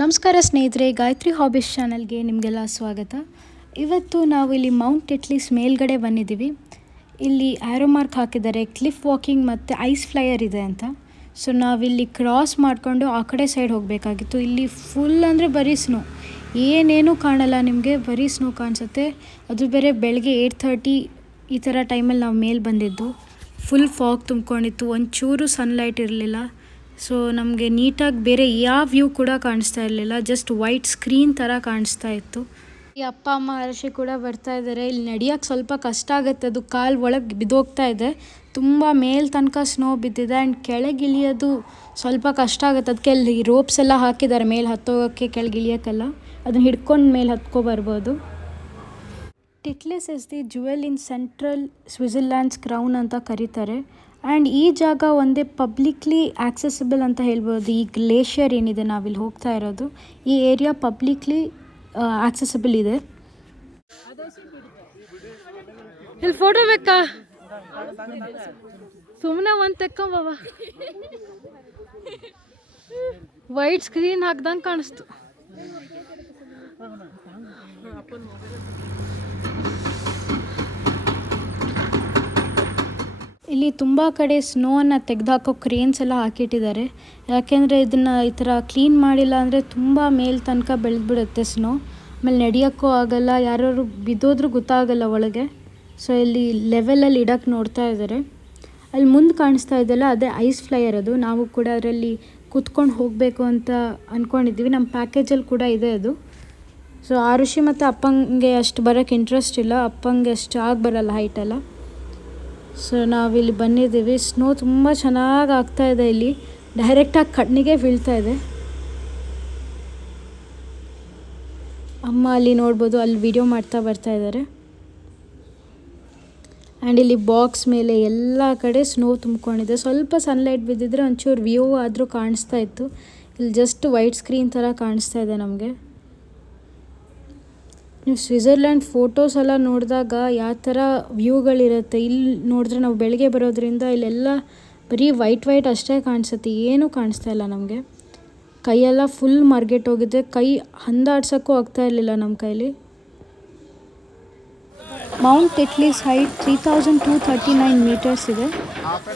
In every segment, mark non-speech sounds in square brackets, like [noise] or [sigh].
ನಮಸ್ಕಾರ ಸ್ನೇಹಿತರೆ, ಗಾಯತ್ರಿ ಹಾಬೀಸ್ ಚಾನಲ್ಗೆ ನಿಮಗೆಲ್ಲ ಸ್ವಾಗತ. ಇವತ್ತು ನಾವು ಇಲ್ಲಿ ಮೌಂಟ್ ಟೆಟ್ಲಿಸ್ ಮೇಲ್ಗಡೆ ಬಂದಿದ್ದೀವಿ. ಇಲ್ಲಿ ಆ್ಯರೋ ಮಾರ್ಕ್ ಹಾಕಿದ್ದಾರೆ ಕ್ಲಿಫ್ ವಾಕಿಂಗ್ ಮತ್ತು ಐಸ್ ಫ್ಲೈಯರ್ ಇದೆ ಅಂತ. ಸೊ ನಾವಿಲ್ಲಿ ಕ್ರಾಸ್ ಮಾಡಿಕೊಂಡು ಆ ಕಡೆ ಸೈಡ್ ಹೋಗಬೇಕಾಗಿತ್ತು. ಇಲ್ಲಿ ಫುಲ್ ಅಂದರೆ ಬರೀ ಸ್ನೋ ಏನೇನೂ ಕಾಣಲ್ಲ ನಿಮಗೆ, ಬರೀ ಸ್ನೋ ಕಾಣಿಸುತ್ತೆ. ಅದು ಬೇರೆ ಬೆಳಗ್ಗೆ ಏಯ್ಟ್ ಥರ್ಟಿ ಈ ಥರ ಟೈಮಲ್ಲಿ ನಾವು ಮೇಲೆ ಬಂದಿದ್ದು. ಫುಲ್ ಫಾಗ್ ತುಂಬ್ಕೊಂಡಿತ್ತು, ಒಂಚೂರು ಸನ್ಲೈಟ್ ಇರಲಿಲ್ಲ. ಸೊ ನಮಗೆ ನೀಟಾಗಿ ಬೇರೆ ಯಾವ ವ್ಯೂ ಕೂಡ ಕಾಣಿಸ್ತಾ ಇರಲಿಲ್ಲ. ಜಸ್ಟ್ ವೈಟ್ ಸ್ಕ್ರೀನ್ ಥರ ಕಾಣಿಸ್ತಾ ಇತ್ತು. ಈ ಅಪ್ಪ, ಅಮ್ಮ, ಅರಶಿ ಕೂಡ ಬರ್ತಾ ಇದ್ದಾರೆ ಇಲ್ಲಿ ನಡೆಯೋಕ್ಕೆ ಸ್ವಲ್ಪ ಕಷ್ಟ ಆಗುತ್ತೆ. ಅದು ಕಾಲು ಒಳಗೆ ಬಿದ್ದೋಗ್ತಾ ಇದೆ. ತುಂಬ ಮೇಲ್ ತನಕ ಸ್ನೋ ಬಿದ್ದಿದೆ. ಆ್ಯಂಡ್ ಕೆಳಗೆ ಇಳಿಯೋದು ಸ್ವಲ್ಪ ಕಷ್ಟ ಆಗುತ್ತೆ. ಅದಕ್ಕೆ ಅಲ್ಲಿ ರೋಪ್ಸ್ ಎಲ್ಲ ಹಾಕಿದ್ದಾರೆ ಮೇಲೆ ಹತ್ತೋಗೋಕ್ಕೆ, ಕೆಳಗೆ ಇಳಿಯೋಕ್ಕೆಲ್ಲ. ಅದನ್ನ ಹಿಡ್ಕೊಂಡು ಮೇಲೆ ಹತ್ಕೊಬರ್ಬೋದು Titlis is the jewel in central Switzerland's crown ಅಂತ ಕರೀತಾರೆ. ಆ್ಯಂಡ್ ಈ ಜಾಗ ಒಂದೇ ಪಬ್ಲಿಕ್ಲಿ ಆಕ್ಸೆಸಿಬಲ್ ಅಂತ ಹೇಳ್ಬೋದು. ಈ ಗ್ಲೇಷಿಯರ್ ಏನಿದೆ ನಾವಿಲ್ಲಿ ಹೋಗ್ತಾ ಇರೋದು. ಈ ಏರಿಯಾ ಪಬ್ಲಿಕ್ಲಿ ಆಕ್ಸೆಸಿಬಲ್ ಇದೆ. ಇಲ್ಲಿ ಫೋಟೋ ಬೇಕಾ? ಸುಮ್ಮನೆ ಒಂದು ತೆಕ್ಕೊಂಬವ ವೈಟ್ ಸ್ಕ್ರೀನ್ ಹಾಕ್ದಂಗೆ ಕಾಣಿಸ್ತು. ಇಲ್ಲಿ ತುಂಬ ಕಡೆ ಸ್ನೋವನ್ನು ತೆಗೆದುಹಾಕೋ ಕ್ರೇನ್ಸ್ ಎಲ್ಲ ಹಾಕಿಟ್ಟಿದ್ದಾರೆ. ಯಾಕೆಂದರೆ ಇದನ್ನು ಈ ಥರ ಕ್ಲೀನ್ ಮಾಡಿಲ್ಲ ಅಂದರೆ ತುಂಬ ಮೇಲ್ ತನಕ ಬೆಳೆದ್ಬಿಡುತ್ತೆ ಸ್ನೋ ಆಮೇಲೆ ನಡೆಯೋಕ್ಕೂ ಆಗಲ್ಲ ಯಾರು ಬಿದ್ದೋದ್ರೂ ಗೊತ್ತಾಗಲ್ಲ ಒಳಗೆ. ಸೊ ಇಲ್ಲಿ ಲೆವೆಲಲ್ಲಿ ಇಡಕ್ಕೆ ನೋಡ್ತಾ ಇದ್ದಾರೆ. ಅಲ್ಲಿ ಮುಂದೆ ಕಾಣಿಸ್ತಾ ಇದೆಯಲ್ಲ, ಅದೇ ಐಸ್ ಫ್ಲೈಯರ್ ಅದು. ನಾವು ಕೂಡ ಅದರಲ್ಲಿ ಕೂತ್ಕೊಂಡು ಹೋಗಬೇಕು ಅಂತ ಅಂದ್ಕೊಂಡಿದ್ದೀವಿ ನಮ್ಮ ಪ್ಯಾಕೇಜಲ್ಲಿ ಕೂಡ ಇದೆ ಅದು. ಸೊ ಆರುಷಿ ಮತ್ತು ಅಪ್ಪಂಗೆ ಅಷ್ಟು ಬರೋಕ್ಕೆ ಇಂಟ್ರೆಸ್ಟ್ ಇಲ್ಲ. ಅಪ್ಪಂಗೆ ಅಷ್ಟು ಆಗಿ ಬರಲ್ಲ ಹೈಟೆಲ್ಲ ಸೊ ನಾವಿಲ್ಲಿ ಬಂದಿದ್ದೀವಿ. ಸ್ನೋ ತುಂಬ ಚೆನ್ನಾಗಿ ಆಗ್ತಾ ಇದೆ ಇಲ್ಲಿ. ಡೈರೆಕ್ಟಾಗಿ ಕಣ್ಣಿಗೆ ಬೀಳ್ತಾ ಇದೆ. ಅಮ್ಮ ಅಲ್ಲಿ ನೋಡ್ಬೋದು, ಅಲ್ಲಿ ವಿಡಿಯೋ ಮಾಡ್ತಾ ಬರ್ತಾ ಇದ್ದಾರೆ ಆ್ಯಂಡ್ ಇಲ್ಲಿ ಬಾಕ್ಸ್ ಮೇಲೆ ಎಲ್ಲ ಕಡೆ ಸ್ನೋ ತುಂಬ್ಕೊಂಡಿದೆ. ಸ್ವಲ್ಪ ಸನ್ಲೈಟ್ ಬಿದ್ದಿದ್ರೆ ಒಂಚೂರು ವ್ಯೂ ಆದರೂ ಕಾಣಿಸ್ತಾ ಇತ್ತು. ಇಲ್ಲಿ ಜಸ್ಟ್ ವೈಟ್ ಸ್ಕ್ರೀನ್ ಥರ ಕಾಣಿಸ್ತಾ ಇದೆ ನಮಗೆ. ನೀವು ಸ್ವಿಟ್ಜರ್ಲೆಂಡ್ ಫೋಟೋಸ್ ಎಲ್ಲ ನೋಡಿದಾಗ ಯಾವ ಥರ ವ್ಯೂಗಳಿರುತ್ತೆ, ಇಲ್ಲಿ ನೋಡಿದ್ರೆ ನಾವು ಬೆಳಗ್ಗೆ ಬರೋದ್ರಿಂದ ಇಲ್ಲೆಲ್ಲ ಬರೀ ವೈಟ್ ವೈಟ್ ಅಷ್ಟೇ ಕಾಣಿಸುತ್ತೆ, ಏನೂ ಕಾಣಿಸ್ತಾ ಇಲ್ಲ ನಮಗೆ. ಕೈಯೆಲ್ಲ ಫುಲ್ ಮರ್ಗೆಟ್ಟೋಗಿದೆ ಕೈ ಹಂದಾಡ್ಸೋಕ್ಕೂ ಆಗ್ತಾ ಇರಲಿಲ್ಲ ನಮ್ಮ ಕೈಲಿ. Mount Titlis height three thousand two thirty nine metres ಇದೆ.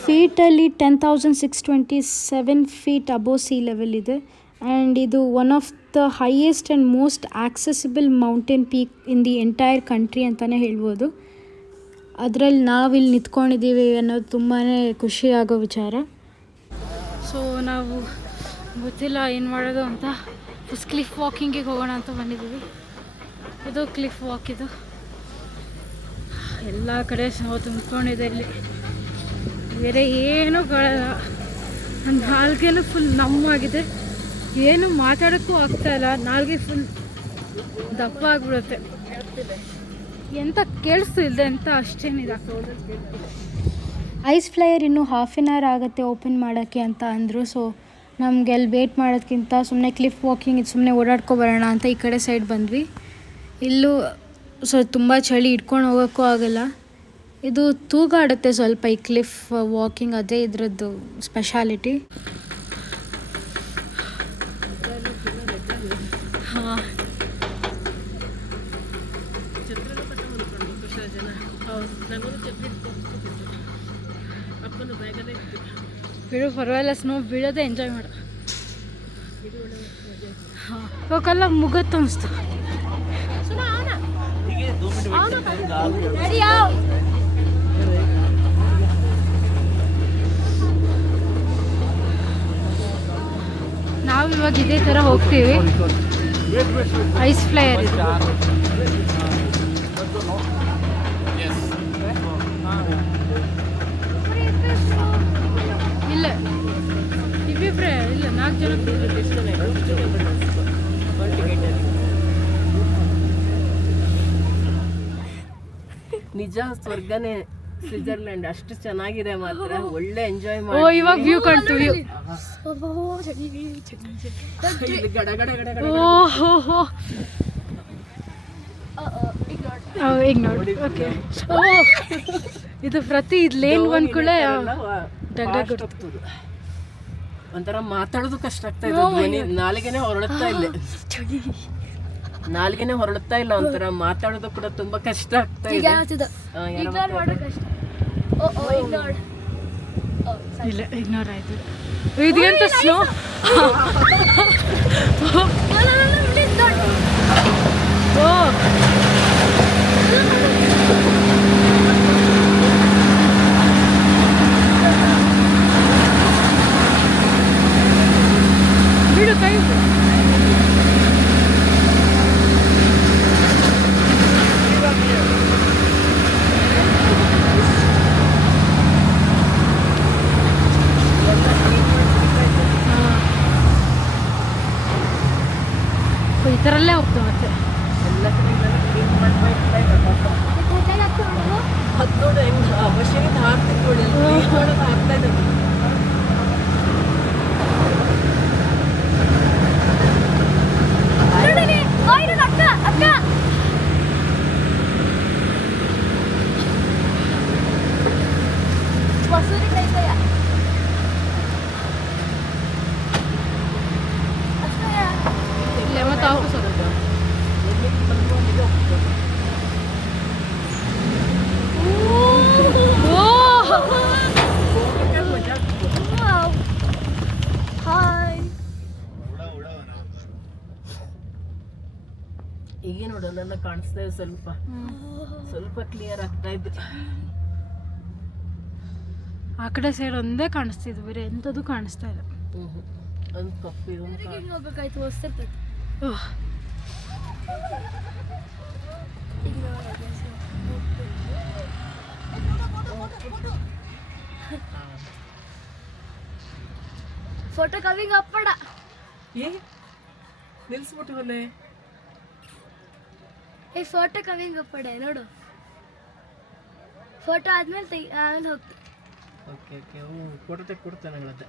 ಫೀಟಲ್ಲಿ ten thousand six twenty seven feet above sea level ಇದೆ. ಆ್ಯಂಡ್ ಇದು one of the highest and most accessible mountain peak in the entire country ಅಂತಲೇ ಹೇಳ್ಬೋದು. ಅದರಲ್ಲಿ ನಾವಿಲ್ಲಿ ನಿಂತ್ಕೊಂಡಿದ್ದೀವಿ ಅನ್ನೋದು ತುಂಬಾ ಖುಷಿ ಆಗೋ ವಿಚಾರ. ಸೊ ನಾವು ಗೊತ್ತಿಲ್ಲ ಏನು ಮಾಡೋದು ಅಂತ. ಫಸ್ಟ್ ಕ್ಲಿಫ್ ವಾಕಿಂಗಿಗೆ ಹೋಗೋಣ ಅಂತ ಬಂದಿದ್ದೀವಿ. ಇದು ಕ್ಲಿಫ್ ವಾಕ್ ಇದು. ಎಲ್ಲ ಕಡೆ ಸಹ ತುಂಬ್ಕೊಂಡಿದೆ ಇಲ್ಲಿ. ಬೇರೆ ಏನೂ ಕಾಣಲ್ಲ. ನಾಲ್ಕೇನು ಫುಲ್ ನಮ್ಮಾಗಿದೆ ಏನು ಮಾತಾಡೋಕ್ಕೂ ಆಗ್ತಾ ಇಲ್ಲ. ನಾಲ್ಗೆ ಫುಲ್ ದಪ್ಪ ಆಗಿಬಿಡುತ್ತೆ ಎಂತ ಕೇಳಿಸ್ತು ಇಲ್ಲದೆ ಅಂತ ಅಷ್ಟೇನಿದೆ ಐಸ್ ಫ್ಲೈಯರ್ ಇನ್ನೂ ಹಾಫ್ ಆನ್ ಅವರ್ ಆಗುತ್ತೆ ಓಪನ್ ಮಾಡೋಕ್ಕೆ ಅಂತ ಅಂದರು. ಸೊ ನಮಗೆ ಅಲ್ಲಿ ವೇಟ್ ಮಾಡೋದಕ್ಕಿಂತ ಸುಮ್ಮನೆ ಕ್ಲಿಫ್ ವಾಕಿಂಗ್ ಇದು ಸುಮ್ಮನೆ ಓಡಾಡ್ಕೊ ಬರೋಣ ಅಂತ ಈ ಕಡೆ ಸೈಡ್ ಬಂದ್ವಿ. ಇಲ್ಲೂ ಸೊ, ತುಂಬ ಚಳಿ ಇಟ್ಕೊಂಡು ಹೋಗೋಕ್ಕೂ ಆಗಲ್ಲ. ಇದು ತೂಗಾಡುತ್ತೆ ಸ್ವಲ್ಪ ಈ ಕ್ಲಿಫ್ ವಾಕಿಂಗ್ ಅದೇ ಇದರದ್ದು ಸ್ಪೆಷಾಲಿಟಿ ಹಾಂ ಬಿಡು ಪರವಾಗಿಲ್ಲ ಸ್ನೋ ಬೀಳೋದೇ ಎಂಜಾಯ್ ಮಾಡ. ಇವಾಗೆಲ್ಲ ಮುಗತ್ತು ಅನಿಸ್ತು. ನಾವು ಇವಾಗ ಇದೇ ಥರ ಹೋಗ್ತೀವಿ. ಐಸ್ ಫ್ಲೈಯರ್ ಇದು ಇಲ್ಲ ಇಬ್ಬಿಬ್ರೆ ಇಲ್ಲ ನಾಲ್ಕು ಜನ ನಿಜ ಸ್ವರ್ಗನೇ ಸ್ವಿಟ್ಜರ್ಲೆಂಡ್. ಅಷ್ಟು ಚೆನ್ನಾಗಿದೆ ಮಾತ್ರ. ಒಳ್ಳೆ ಎಂಜಾಯ್ ಓ ಮಾಡಿ. ಇವಾಗ ವ್ಯೂ ಕಾಣ್ತು. ವ್ಯೂ ಇಲ್ಲಿ ಗಡ ಗಡ ಗಡ ಗಡ ಓ ಹೋ. ಹೋ ಈಗ ಓಕೆ ಓ ಇದು ಪ್ರತಿ ಇದ್ಲೇನ್ ಲೇನ್ ಬಂದ್ ಕೂಡ ಎಲ್ಲ ಡಗ್. ಒಂಥರ ಮಾತಾಡೋದು ಕಷ್ಟ ಆಗ್ತಾ ಇದೆ. ಧ್ವನಿ ನಾಲಿಗೆನೆ ಹೊರಳುತ್ತಾ ಇಲ್ಲ. ನಾಲ್ಗೆನೆ ಹೊರಳುತ್ತಾ ಇಲ್ಲ ಒಂಥರ ಮಾತಾಡೋದು ಕೂಡ ತುಂಬಾ ಕಷ್ಟ ಆಗ್ತಾ ಇದೆ. ಇಲ್ಲ ಇಗ್ನೋರ್ ಆಯ್ತು. ಇದೆಂತ ಸ್ಲೋ [laughs] ಓ ಬಿಡು ಕೈ ಬಿಡು. ಈ ಹೋಗ್ತೇವೆ ಮತ್ತೆ. ಎಲ್ಲ ನೋಡಿ ಹೆಂಗೆ ಮಷೀನಿಂದ ಹಾಕ್ತಿದ್ ನೋಡಿ ಹಾಕ್ತಾ ಇದೆ ಈಗ ನೋಡು ಅಲ್ಲೆಲ್ಲ ಕಾಣಿಸ್ತಾ ಇದೆ ಸ್ವಲ್ಪ. ಸ್ವಲ್ಪ ಕ್ಲಿಯರ್ ಆಗ್ತಾ ಇದ್ದು ಆ ಕಡೆ ಸೈಡ್ ಒಂದೇ ಕಾಣಿಸ್ತಿದ್ದು ಬೇರೆ ಎಂಥದ್ದು ಕಾಣಿಸ್ತಾ ಇಲ್ಲ. ಒಂದು ಕಪ್ಪು ಇದೊಂದು ಹೋಗ್ಬೇಕಾಯ್ತು ಹೊಸ್ತಿರ್ತೈತೆ. ಫೋಟೋ ಕವಿಂಗ್ ಅಪ್ಪಡ ಏ ನಿಲ್ಸ್ಬಿಟ್ಟು ಹೊಲೆ ಏ ಫೋಟೋ ಕವಿಂಗ್ ಅಪ್ಪಡೆ ನೋಡು. ಫೋಟೋ ಆದ್ಮೇಲೆ ತೆಗಿ ಆಮೇಲೆ ಹೋಗ್ತೀನಿ ಓಕೆ ಓಕೆ ಹ್ಞೂ ಫೋಟೋ ತೆಗೆ ಕೊಡ್ತಾನೆ ಹೇಳತ್ತೆ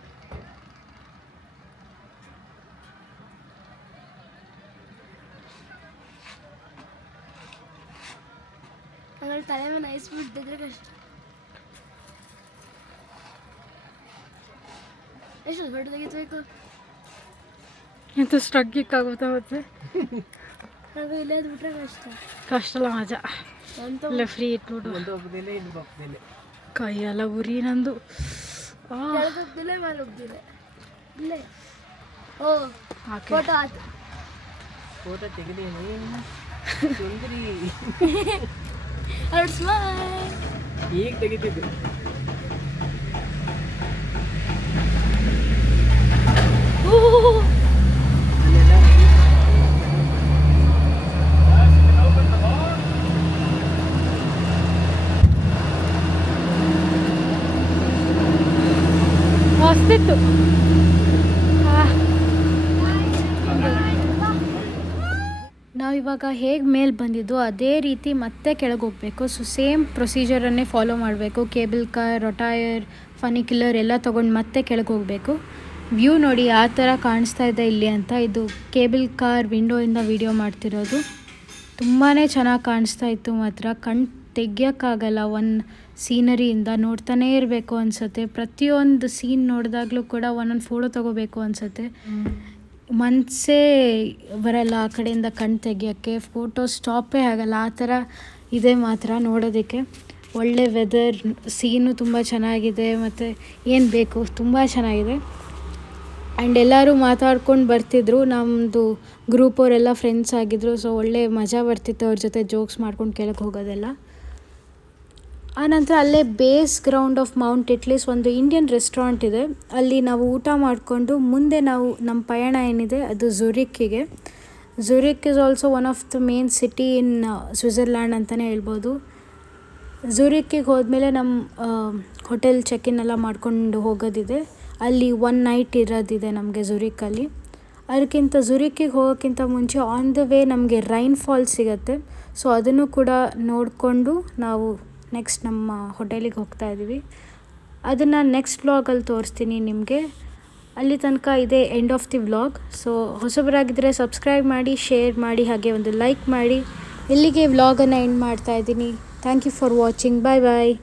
ಹಂಗಾರೆ ತಲೆ ಮೇಲೆ ಐಸ್ ಬಿಟ್ಟಿದ್ರೆ ಕಷ್ಟ. ಎಷ್ಟು ಫೋಟೋ ತೆಗಿಬೇಕು ಎಂತ ಸ್ಟ್ರಗ್ಗಿಕ್ಕಾಗುತ್ತೆ ಮತ್ತೆ? [laughs] ನನಗೆ ಇಲ್ಲೇ ಬಿಟ್ರೆ ಕಷ್ಟ. ಕಷ್ಟ ಅಲ್ಲ ಮಜಾ. ಇಲ್ಲ ಫ್ರೀ ಇಟ್ಬಿಡು. ಒಂದು ಒಬ್ಬದಿಲ್ಲ ಒಬ್ಬದಿಲ್ಲ ಕೈಯೆಲ್ಲ ಉರಿ ನಂದು. ಆ, ಕೆಳಗೋಗ್ದಿಲ್ಲ ಮೇಲೆ ಹೋಗ್ದಿಲ್ಲ ಇಲ್ಲೇ. ಓ ಫೋಟೋ ಆಯ್ತು ಫೋಟೋ ತೆಗೆದೇನು ಸುಂದರಿ ಈಗ ತೆಗಿತಿದ್ದು. ಅಲ್ಲೆಲ್ಲ ಮಸ್ತಿತ್ತು ಆ, ನಾವಿವಾಗ ಹೇಗೆ ಮೇಲೆ ಬಂದಿದ್ದು ಅದೇ ರೀತಿ ಮತ್ತೆ ಕೆಳಗೆ ಹೋಗಬೇಕು ಸೊ ಸೇಮ್ ಪ್ರೊಸೀಜರನ್ನೇ ಫಾಲೋ ಮಾಡಬೇಕು. ಕೇಬಲ್ ಕಾರ್ ರೊಟಾಯರ್ ಫನಿಕ್ಯುಲರ್ ಎಲ್ಲ ತೊಗೊಂಡು ಮತ್ತೆ ಕೆಳಗೆ ಹೋಗಬೇಕು ವ್ಯೂ ನೋಡಿ ಆ ಥರ ಕಾಣಿಸ್ತಾ ಇದೆ ಇಲ್ಲಿ ಅಂತ. ಇದು ಕೇಬಲ್ ಕಾರ್ ವಿಂಡೋಯಿಂದ ವಿಡಿಯೋ ಮಾಡ್ತಿರೋದು. ತುಂಬಾ ಚೆನ್ನಾಗಿ ಕಾಣಿಸ್ತಾ ಇತ್ತು ಮಾತ್ರ. ಕಣ್ ತೆಗಿಯೋಕ್ಕಾಗಲ್ಲ ಒನ್ ಸೀನರಿಯಿಂದ ನೋಡ್ತಾನೇ ಇರಬೇಕು ಅನಿಸುತ್ತೆ. ಪ್ರತಿಯೊಂದು ಸೀನ್ ನೋಡಿದಾಗಲೂ ಕೂಡ ಒಂದೊಂದು ಫೋಟೋ ತೊಗೋಬೇಕು ಅನಿಸುತ್ತೆ. ಮನಸ್ಸೇ ಬರಲ್ಲ ಆ ಕಡೆಯಿಂದ ಕಣ್ಣು ತೆಗಿಯೋಕ್ಕೆ ಫೋಟೋ ಸ್ಟಾಪೇ ಆಗಲ್ಲ. ಆ ಥರ ಇದೆ ಮಾತ್ರ ನೋಡೋದಕ್ಕೆ. ಒಳ್ಳೆ ವೆದರ್ ಸೀನು ತುಂಬ ಚೆನ್ನಾಗಿದೆ, ಮತ್ತು ಏನು ಬೇಕು? ತುಂಬ ಚೆನ್ನಾಗಿದೆ. ಆ್ಯಂಡ್ ಎಲ್ಲರೂ ಮಾತಾಡ್ಕೊಂಡು ಬರ್ತಿದ್ರು. ನಮ್ಮದು ಗ್ರೂಪ್ ಅವರೆಲ್ಲ ಫ್ರೆಂಡ್ಸ್ ಆಗಿದ್ದರು ಸೊ ಒಳ್ಳೆ ಮಜಾ ಬರ್ತಿತ್ತು ಅವ್ರ ಜೊತೆ ಜೋಕ್ಸ್ ಮಾಡ್ಕೊಂಡು ಕೆಳಗೆ ಹೋಗೋದೆಲ್ಲ. ಆನಂತರ ಅಲ್ಲೇ base ground of Mount Titlis ಒಂದು ಇಂಡಿಯನ್ ರೆಸ್ಟೋರೆಂಟ್ ಇದೆ. ಅಲ್ಲಿ ನಾವು ಊಟ ಮಾಡಿಕೊಂಡು ಮುಂದೆ ನಾವು ನಮ್ಮ ಪಯಣ ಏನಿದೆ ಅದು ಝುರಿಕ್ಕಿಗೆ. Zurich is also one of the main city in Switzerland ಅಂತಲೇ ಹೇಳ್ಬೋದು. ಝುರಿಕ್ಕಿಗೆ ಹೋದ್ಮೇಲೆ ನಮ್ಮ ಹೋಟೆಲ್ ಚೆಕ್ ಇನ್ ಎಲ್ಲ ಮಾಡ್ಕೊಂಡು ಹೋಗೋದಿದೆ. ಅಲ್ಲಿ ಒನ್ ನೈಟ್ ಇರೋದಿದೆ ನಮಗೆ ಝುರಿಕ್ಕಲ್ಲಿ. ಅದಕ್ಕಿಂತ ಝುರಿಕ್ಕಿಗೆ ಹೋಗೋಕ್ಕಿಂತ ಮುಂಚೆ ಆನ್ ದ ವೇ ನಮಗೆ ರೈನ್ ಫಾಲ್ ಸಿಗುತ್ತೆ. ಸೊ ಅದನ್ನು ಕೂಡ ನೋಡಿಕೊಂಡು ನಾವು ನೆಕ್ಸ್ಟ್ ನಮ್ಮ ಹೋಟೆಲಿಗೆ ಹೋಗ್ತಾ ಇದ್ದೀವಿ. ಅದನ್ನು ನೆಕ್ಸ್ಟ್ ವ್ಲಾಗಲ್ಲಿ ತೋರಿಸ್ತೀನಿ ನಿಮಗೆ. ಅಲ್ಲಿ ತನಕ ಇದೆ end of the vlog so ಹೊಸಬರಾಗಿದ್ದರೆ subscribe ಮಾಡಿ ಶೇರ್ ಮಾಡಿ, ಹಾಗೆ ಒಂದು ಲೈಕ್ ಮಾಡಿ. ಇಲ್ಲಿಗೆ ವ್ಲಾಗನ್ನು ಎಂಡ್ ಮಾಡ್ತಾ ಇದ್ದೀನಿ. Thank you for watching bye bye